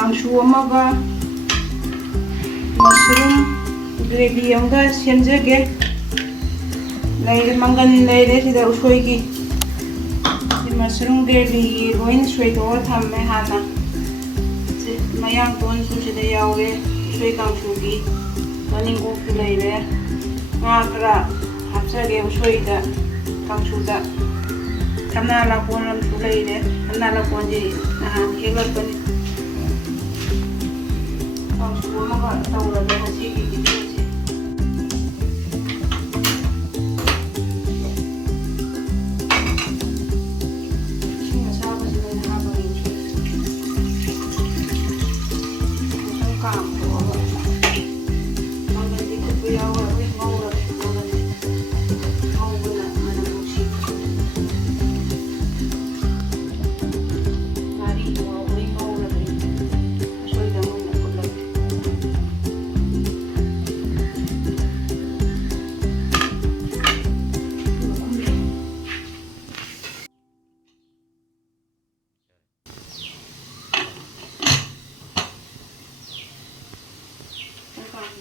ꯀꯥꯡꯁꯨ ꯑꯃꯒ ꯃꯁꯔꯨꯝ ꯒ꯭ꯔꯦꯚꯤ ꯑꯃꯒ ꯁꯦꯝꯖꯒꯦ. ꯂꯩꯔꯦ ꯃꯪꯒꯟ ꯂꯩꯔꯦ ꯁꯤꯗ ꯎꯁꯣꯏꯒꯤ ꯃꯁꯔꯨꯝ ꯒ꯭ꯔꯦꯚꯤꯒꯤ ꯂꯣꯏꯅ ꯁꯣꯏꯗꯣꯛꯑ ꯊꯝꯃꯦ ꯍꯥꯟꯅ. ꯃꯌꯥꯡ ꯇꯣꯟꯁꯨ ꯁꯤꯗ ꯌꯥꯎꯔꯦ. ꯎꯁꯣꯏ ꯀꯥꯡꯁꯨꯒꯤ ꯃꯅꯤꯡꯀꯣꯛꯁꯨ ꯂꯩꯔꯦ. ꯉꯥ ꯈꯔ ꯍꯥꯞꯆꯒꯦ ꯎꯁꯣꯏꯗ ꯀꯥꯡꯁꯨꯗ. ꯊꯝꯅꯥ ꯂꯥꯛꯀꯣꯟ ꯑꯃꯁꯨ ꯂꯩꯔꯦ. ꯊꯝꯅꯥ ꯂꯥꯛꯀꯣꯟꯁꯤ ꯅꯍꯥꯟ ꯍꯦꯛꯂꯛꯄꯅꯤ. ꯀꯥꯡꯁꯨ ꯑꯃꯒ ꯇꯧꯔꯒꯦ ꯉꯁꯤꯒꯤ ꯚꯤꯗꯤꯑꯣꯁꯦ. ꯏꯁꯤꯡ ꯑꯁꯥꯕꯁꯤꯗ ꯑꯣꯏꯅ ꯍꯥꯞꯄꯒꯦ ꯎꯁꯣꯏꯁꯦ. ꯉꯥꯛꯇꯪ ꯀꯥꯝꯊꯣꯛꯑꯒ ꯃꯪꯒꯟꯗꯤ ꯐꯨꯠꯄ ꯌꯥꯎꯔꯒ ꯉꯧꯔꯒꯦ. ꯃꯪꯒꯟꯁꯦ ꯉꯧꯕꯅ ꯃꯅꯝ ꯅꯨꯡꯁꯤ. ꯉꯥꯔꯤ ꯉꯧꯕꯩ ꯉꯧꯔꯒꯦ. ꯎꯁꯣꯏꯗ ꯑꯣꯏꯅ ꯐꯨꯠꯂꯒꯦ.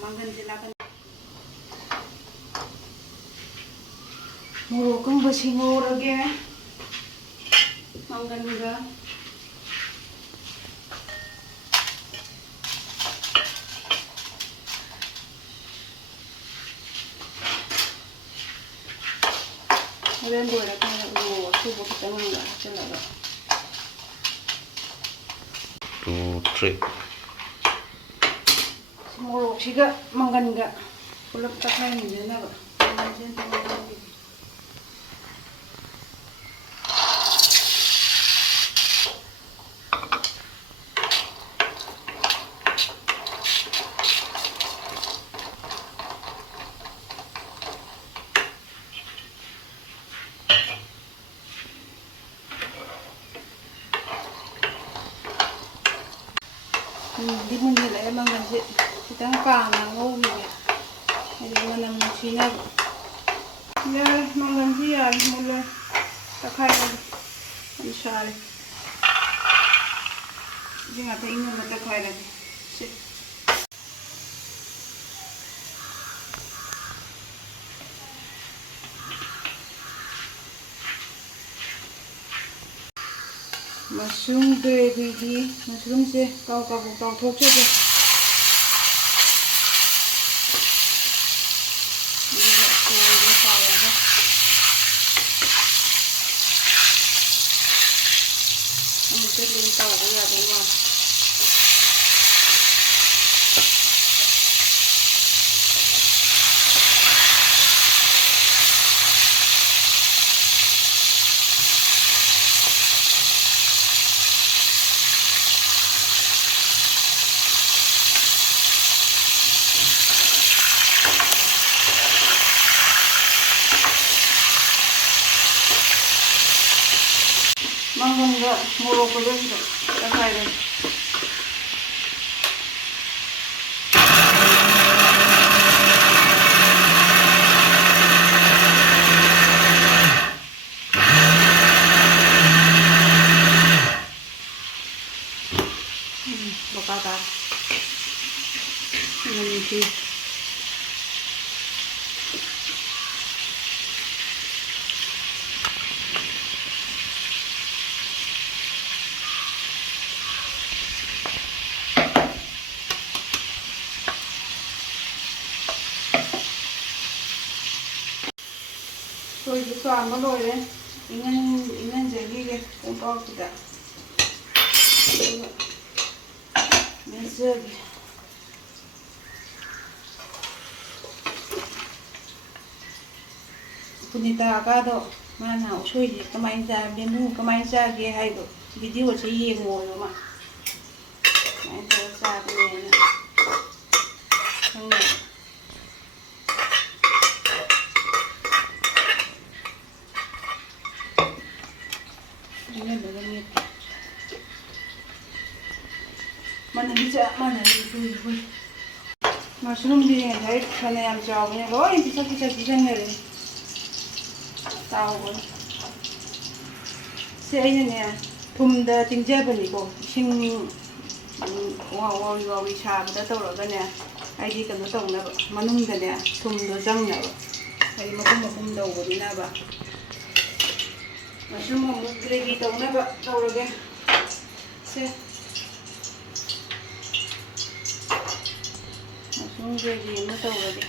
ꯃꯪꯒꯟꯁꯦ ꯂꯥꯛꯀꯅꯤ. ꯃꯣꯔꯣꯛ ꯑꯀꯪꯕꯁꯤ ꯉꯧꯔꯒꯦ ꯃꯪꯒꯟꯒ. ꯍꯣꯔꯦꯟ ꯂꯣꯏꯔꯀꯥꯟꯗ ꯃꯣꯔꯣꯛ ꯑꯁꯨꯕ ꯈꯤꯇꯪ ꯍꯥꯞꯆꯤꯜꯂꯒ. 2, 3. ꯃꯣꯔꯣꯛꯁꯤꯒ ꯃꯪꯒꯟꯒ ꯄꯨꯂꯞ ꯇꯛꯈꯥꯏꯃꯤꯟꯅꯅꯕ. ꯃꯨꯟꯖꯤꯜꯂꯛꯑꯦ. ꯃꯪꯒꯟꯁꯦ ꯈꯤꯇꯪ ꯀꯥꯅ ꯉꯧꯈꯤꯒꯦ. ꯍꯥꯏꯗꯤ ꯃꯅꯝ ꯅꯨꯡꯁꯤꯅꯕ. ꯌꯥꯔꯦ ꯃꯪꯒꯟꯁꯤ ꯌꯥꯔꯦ. ꯃꯨꯜꯂꯦ. ꯇꯛꯈꯥꯏꯔꯒꯦ. ꯌꯥꯝ ꯁꯥꯔꯦ. ꯁꯤ ꯉꯥꯛꯇ ꯏꯪꯉꯒ ꯇꯛꯈꯥꯏꯔꯒꯦ. ꯃꯁꯔꯨꯝ ꯒ꯭ꯔꯦꯚꯤꯒꯤ ꯃꯁꯔꯨꯝꯁꯦ ꯀꯥꯕꯛ ꯇꯥꯎꯊꯣꯛꯆꯒꯦ. ꯑꯗꯨꯒ ꯁꯣꯏꯔ ꯇꯥꯎꯔꯒ ꯑꯃꯨꯛꯇ ꯂꯣꯏ ꯇꯥꯎꯕ ꯌꯥꯗꯧ ꯃꯥꯜꯂꯦ. ꯃꯪꯒꯟꯒ ꯃꯣꯔꯣꯛꯀꯒ ꯁꯤꯗ ꯇꯛꯈꯥꯏꯔꯒꯦ. ꯕꯀꯥ ꯇꯥꯔꯦ. ꯅꯨꯡꯁꯤ. ꯎꯁꯣꯏꯁꯨ ꯆꯥꯝꯕ ꯂꯣꯏꯔꯦ. ꯏꯪꯍꯟꯖꯈꯤꯒꯦ ꯀꯣꯝꯄꯥꯛꯁꯤꯗ. ꯑꯗꯨꯒ ꯃꯦꯠꯆꯒꯦ. ꯄꯨꯅꯤꯇꯥꯒꯗꯣ ꯃꯥꯅ ꯎꯁꯣꯏꯁꯦ ꯀꯃꯥꯏꯅ ꯕꯦꯝꯕꯨ ꯀꯃꯥꯏꯅ ꯆꯥꯒꯦ ꯍꯥꯏꯗꯣ ꯚꯤꯗꯤꯑꯣꯁꯦ ꯌꯦꯡꯉꯣꯌꯣ ꯃꯥ. ꯀꯃꯥꯏꯅ ꯇꯧꯔꯒ ꯆꯥꯕꯅꯦꯅ ꯈꯪꯉꯦ. ꯃꯅꯝꯗꯤ ꯆꯞ ꯃꯥꯟꯅꯩ. ꯃꯁꯔꯨꯝꯗꯤ ꯉꯁꯥꯏ ꯐꯅꯌꯥꯝ ꯆꯥꯎꯕꯅꯦ ꯂꯣꯏ ꯄꯤꯁꯛ ꯄꯤꯁꯟꯈꯔꯦ. ꯆꯥꯎꯕꯅꯤ. ꯁꯤ ꯑꯩꯅꯅꯦ ꯊꯨꯝꯗ ꯇꯤꯡꯖꯕꯅꯤꯀꯣ. ꯋꯥꯎꯔꯤ ꯋꯥꯎꯔꯤ ꯁꯥꯕꯗ ꯇꯧꯔꯒꯅꯦ ꯑꯩꯗꯤ ꯀꯩꯅꯣ ꯇꯧꯅꯕ ꯃꯅꯨꯡꯗꯅꯦ ꯊꯨꯝꯗꯣ ꯆꯪꯅꯕ ꯍꯥꯏꯗꯤ ꯃꯄꯨꯝ ꯃꯄꯨꯝ ꯇꯧꯕꯅꯤꯅꯕ ꯃꯁꯔꯨꯝ ꯑꯃꯨꯛ ꯒ꯭ꯔꯦꯚꯤ ꯇꯧꯅꯕ ꯇꯧꯔꯒꯦ ꯁꯦ ꯃꯁꯔꯨꯝ ꯒ꯭ꯔꯦꯚꯤ ꯑꯃ ꯇꯧꯔꯒꯦ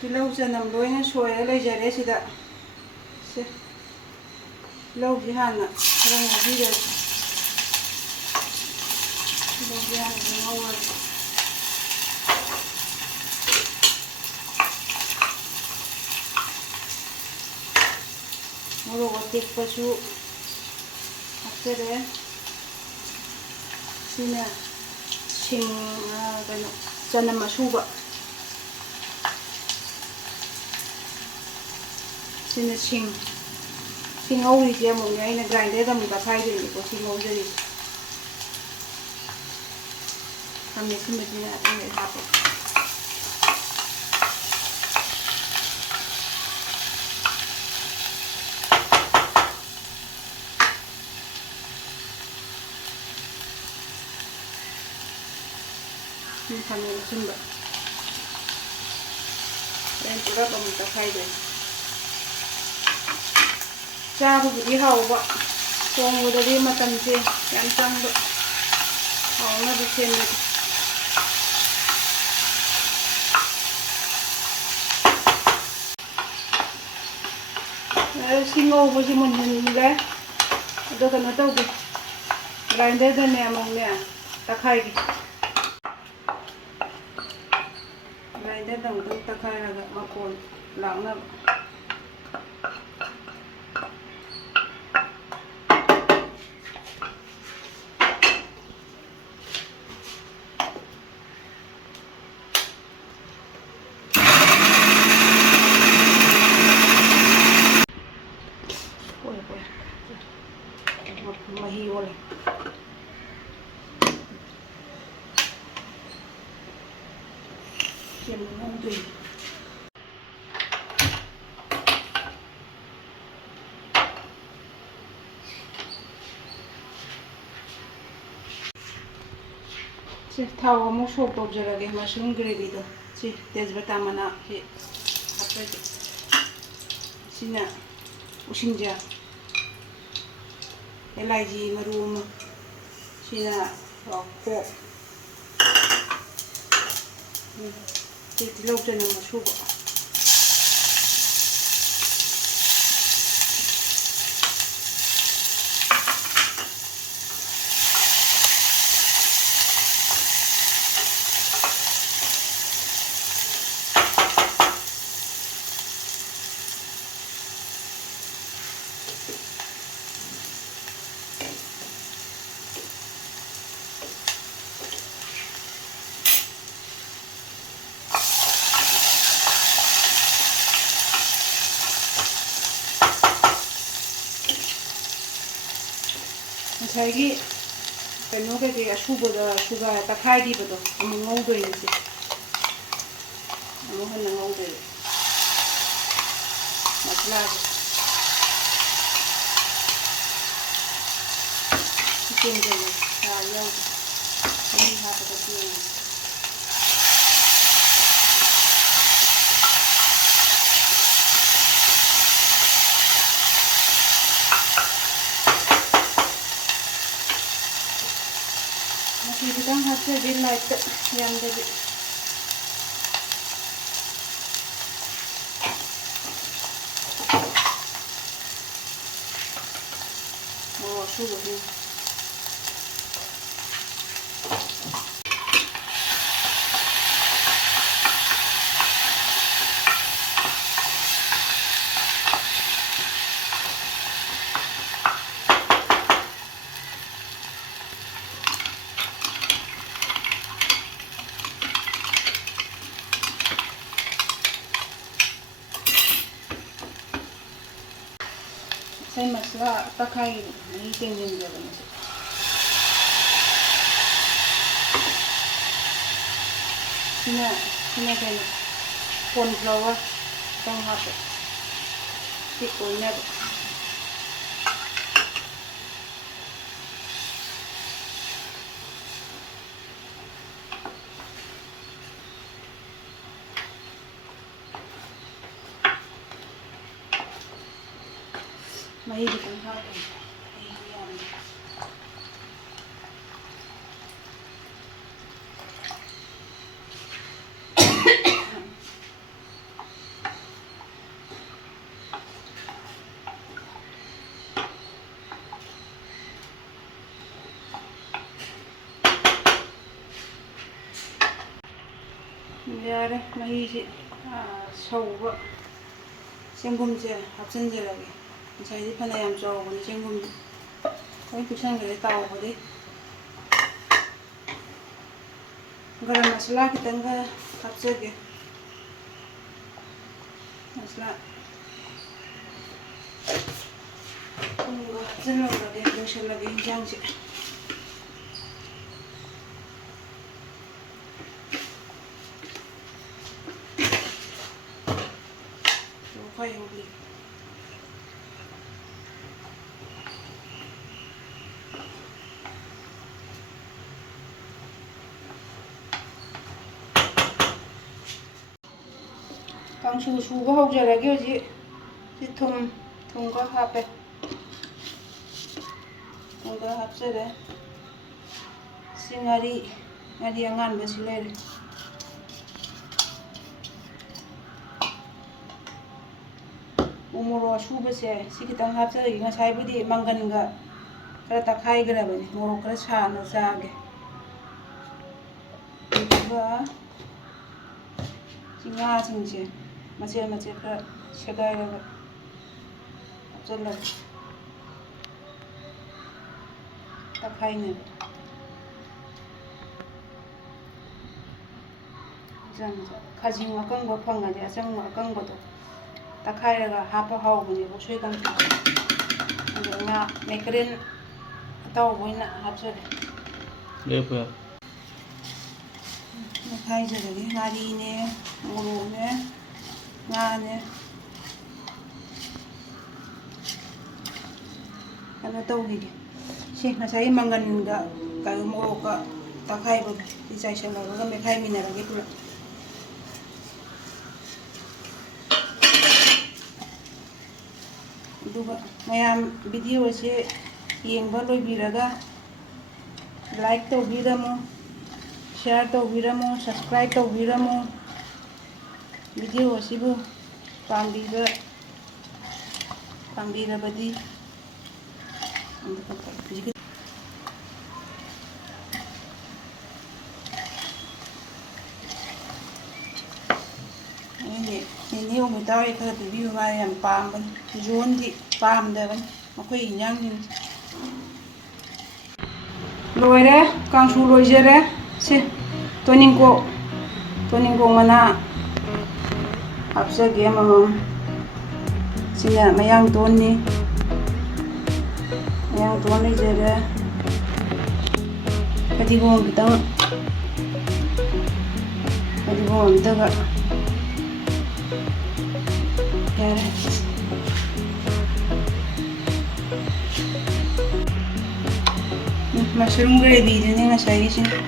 ꯇꯤꯜꯍꯧ ꯆꯅꯝ ꯂꯣꯏꯅ ꯁꯣꯏꯔ ꯂꯩꯖꯔꯦ ꯁꯤꯗ ꯁꯦ ꯇꯤꯜꯍꯧꯁꯤ ꯍꯥꯟꯅ ꯈꯔ ꯉꯧꯕꯤꯔꯒꯦ ꯇꯤꯜꯍꯧꯁꯤ ꯍꯥꯟꯅ ꯉꯧꯔꯒꯦ ꯃꯣꯔꯣꯛ ꯑꯇꯦꯛꯄꯁꯨ ꯍꯥꯞꯆꯔꯦ ꯁꯤꯅ ꯁꯤꯡ ꯀꯩꯅꯣ ꯆꯅꯝ ꯑꯁꯨꯕ ꯁꯤꯅ ꯁꯤꯡ ꯉꯧꯔꯤꯁꯦ ꯑꯃꯨꯛꯅꯦ ꯑꯩꯅ ꯒ꯭ꯔꯥꯏꯟꯗꯔꯗ ꯑꯃꯨꯛ ꯇꯛꯈꯥꯏꯗꯣꯏꯅꯤꯀꯣ ꯁꯤ ꯉꯧꯖꯔꯤꯁꯦ ꯈꯥꯃꯦꯟ ꯑꯁꯤꯟꯕꯁꯤꯅ ꯑꯗꯨꯝ ꯍꯥꯞꯄꯦ ꯈꯥꯃꯦꯟ ꯑꯁꯤꯟꯕ ꯍꯣꯔꯦꯟ ꯄꯨꯂꯞ ꯑꯃꯨꯛ ꯇꯛꯈꯥꯏꯗꯣꯏꯅꯤ ꯆꯥꯕꯕꯨꯗꯤ ꯍꯥꯎꯕ ꯊꯣꯡꯕꯗꯗꯤ ꯃꯇꯝꯁꯦ ꯌꯥꯝ ꯆꯪꯕ ꯍꯥꯎꯅꯕ ꯁꯦꯝꯕꯗꯤ ꯁꯤ ꯉꯧꯕꯁꯤ ꯃꯨꯟꯍꯟꯂꯦ ꯑꯗꯣ ꯀꯩꯅꯣ ꯇꯧꯒꯦ ꯒ꯭ꯔꯥꯏꯟꯗꯔꯗꯅꯦ ꯑꯃꯨꯛꯅꯦ ꯇꯛꯈꯥꯏꯒꯦ ꯒ꯭ꯔꯥꯏꯟꯗꯔꯗ ꯑꯃꯨꯛꯇꯪ ꯇꯛꯈꯥꯏꯔꯒ ꯃꯈꯣꯟ ꯂꯥꯛꯅꯕ ꯃꯍꯤ ꯑꯣꯜꯂꯦ ꯌꯥꯝ ꯉꯧꯗꯣꯏꯅꯤ ꯁꯤ ꯊꯥꯎ ꯑꯃꯨꯛ ꯁꯣꯛ ꯇꯧꯖꯔꯒꯦ ꯃꯁꯔꯨꯝ ꯒ꯭ꯔꯦꯚꯤꯗꯣ ꯁꯤ ꯇꯦꯖꯄꯇꯥ ꯃꯅꯥ ꯁꯤ ꯍꯥꯞꯄꯒꯦ ꯁꯤꯅ ꯎꯁꯤꯡꯖꯥ ꯑꯦꯂꯥꯏꯆꯤ ꯃꯔꯨ ꯑꯃ ꯁꯤꯅ ꯀꯣꯛ ꯁꯤ ꯇꯤꯜꯍꯧ ꯆꯅꯝ ꯑꯁꯨꯕ ꯉꯁꯥꯏꯒꯤ ꯀꯩꯅꯣ ꯀꯩꯀꯩ ꯑꯁꯨꯕꯗ ꯁꯨꯒꯔ ꯇꯛꯈꯥꯏꯈꯤꯕꯗꯣ ꯑꯃꯨꯛ ꯉꯧꯗꯣꯏꯅꯤ ꯁꯤ ꯑꯃꯨꯛ ꯍꯟꯅ ꯉꯧꯗꯣꯏꯅꯤ ꯃꯁꯂꯥꯁꯦ ꯆꯦꯡꯖꯜꯂꯦ ꯁꯥ ꯌꯥꯎꯗꯦ ꯃꯍꯤ ꯍꯥꯞꯄꯒ ꯆꯦꯡꯉꯦ ꯃꯆꯨ ꯈꯤꯇꯪ ꯍꯥꯞꯆꯒꯦ ꯂꯥꯏꯠꯇ ꯌꯥꯝꯗꯕꯤ ꯃꯣꯔꯣꯛ ꯑꯁꯨꯕꯁꯤꯅ ꯉꯁꯥꯏ ꯃꯁꯂꯥ ꯇꯈꯥꯏ ꯃꯍꯤ ꯇꯦꯡꯁꯤꯟꯖꯕꯅꯦ sini kayaknya cornflour yang hati tikunya mahi di tengah yare mahi sauba cenggumse hapchenjerage ꯉꯁꯥꯏꯗꯤ ꯐꯅ ꯌꯥꯝ ꯆꯥꯎꯕꯅꯤ ꯆꯦꯡꯒꯨꯝꯗꯤ ꯂꯣꯏ ꯄꯤꯛꯁꯟꯈ꯭ꯔꯦ ꯇꯥꯎꯕꯗꯤ गरम मसाला खितंगा हapchage मसाला थुमगा हapchनलगे लोइसनलगे इंजांगसे फाय होगी कांसू सूबा हौजरगे होजी सि थुमगा हापे थुमगा हापचरे सि ngari anganबा सि लेरे उमोरो सूबसे सि खितंग हापचरगे ngसाइबुदी मंगनगा खरा तखाइग्रबने मोरो खरा साना चागे दुगा सि nga सिंगसे मचेल मचेल खरा सेगाइरगा हapचलगे तखाइने खाजिंग अकंबा फंगदि अचंग अकंबदो तखाइरगा हापा हाउबने उसोई कांसू अदो nga मैकेरेल अताउबोइना हापचरे लेपा तखाइजरगे ngariने मोरोने ngane kano tawgige si ngasai manganga kayo moroka takhaiba ichaisalaga mekhai minarage pura aduga mayam video se yengba loibiraga like tawbiramo share tawbiramo subscribe tawbiramo video asibu pambirabadi ini umi tahu itu video yang paham John di paham dah aku yang loire kangsu loijere si toningko mana hapsa game sini mayang toni yang tuan ni jadi ketigong kita gak ya mushroom gravy ni ngasai sini